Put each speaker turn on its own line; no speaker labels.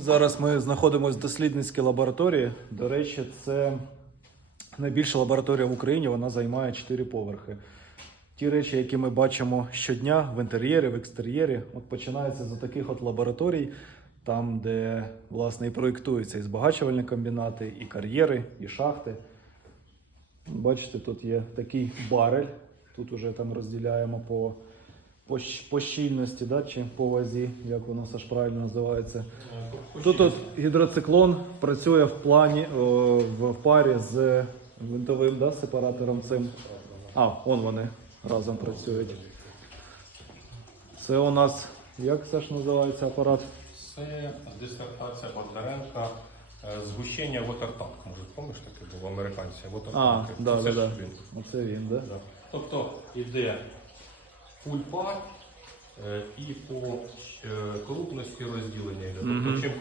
Зараз ми знаходимося в дослідницькій лабораторії. До речі, це найбільша лабораторія в Україні. Вона займає 4 поверхи. Ті речі, які ми бачимо щодня в інтер'єрі, в екстер'єрі, от починається з таких от лабораторій, там, де власне і проєктуються і збагачувальні комбінати, і кар'єри, і шахти. Бачите, тут є такий барель. Тут уже там розділяємо по, по, по щільності, да, чи по вазі, як воно Саш правильно називається. Тут от гідроциклон працює в плані о, в, парі з винтовим да, сепаратором цим. А, он вони разом працюють. Це у нас, як Саш називається апарат?
Це дисертація Бондаренка, е, згущення watertank. Може, пам'ятаєш таке було американці?
А,
Watertank.
да,
Це
да,
ж
да.
він.
Оце він, да?
Да. Тобто йде пар е, і по е, крупності розділення йде. Тобто, чим